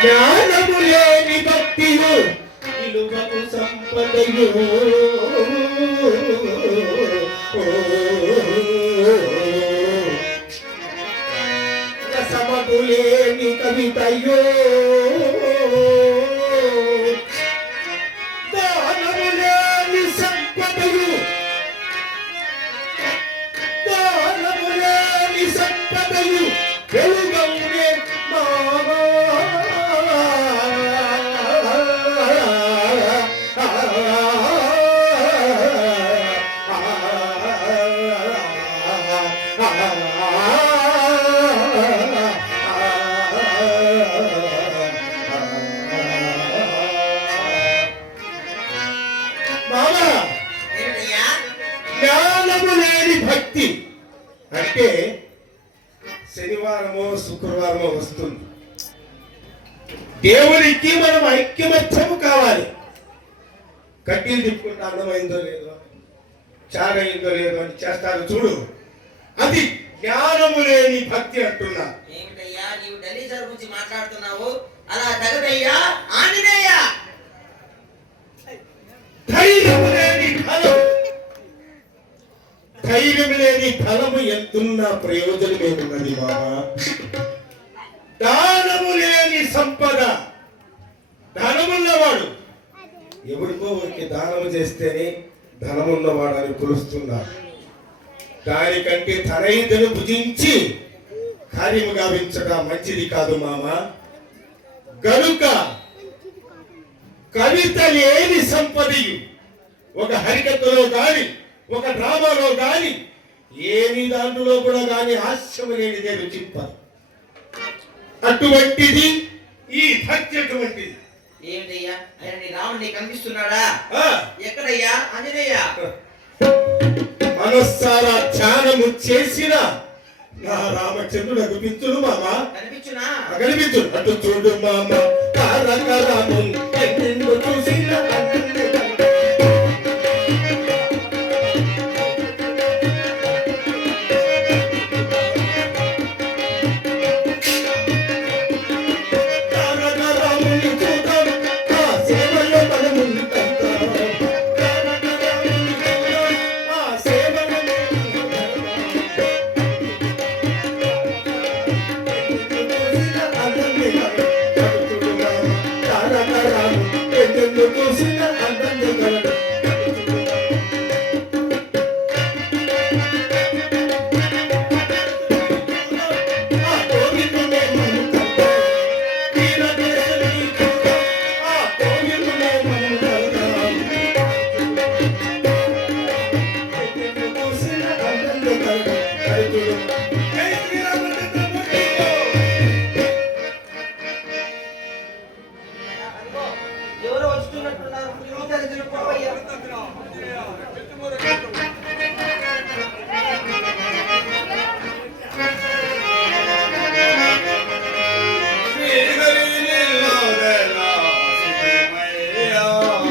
జ్ఞానము లేని భక్తియు విలువకు సంపదయు రసమకు లేని కవితయో దానము లేని సంపదయు దానము లేని సంపదయు వెలుగవునే మావా జ్ఞానము లేని భక్తి అంటే శనివారమో శుక్రవారమో వస్తుంది. దేవునికి మనం ఐక్యమత్యము కావాలి. కడ్డీలు తిప్పుకుంటే అన్నమైందో లేదో, చారైందో లేదో అని చేస్తారు చూడు, అది జ్ఞానము లేని భక్తి అంటున్నా. ఏమిటయ్యా నీవు ఢిల్లీ సార్ గురించి మాట్లాడుతున్నావు? అలా తగదయ్యా ఆంజనేయ. ధైర్యము లేని ఫలం, ధైర్యం లేని ఫలము ఎంతున్న ప్రయోజనం ఏమున్నది బాబా? దానము లేని సంపద, ధనమున్నవాడు ఎవరికో ఒకరికి దానము చేస్తేనే ధనమున్నవాడు అని పిలుస్తున్నారు. దానికంటే తనైదను భుజించి కార్యము గావించడం మంచిది కాదు మామ. గనుక కవిత లేని సంపదయు ఒక హరికథలో గాని ఒక డ్రామాలో గాని ఏమి దాంట్లో కూడా గాని హాస్యము లేనిదే రుచిప్పదు. అటువంటిది ఈ భక్తి అటువంటిది. ఏమిటయ్యా ఆయన నీ రాముడు నీకు కనిపిస్తున్నాడా? ఎక్కడయ్యా ఆంజనేయ? మనస్సారా ధ్యానము చేసిన నా రామచంద్రుడు అనిపించును మామ. కనిపించునా? కనిపించు. అటు చూడు మామ, తారక రాముని ఎన్నెన్నో చూసిన ఎవరో వస్తున్నట్టున్నారు.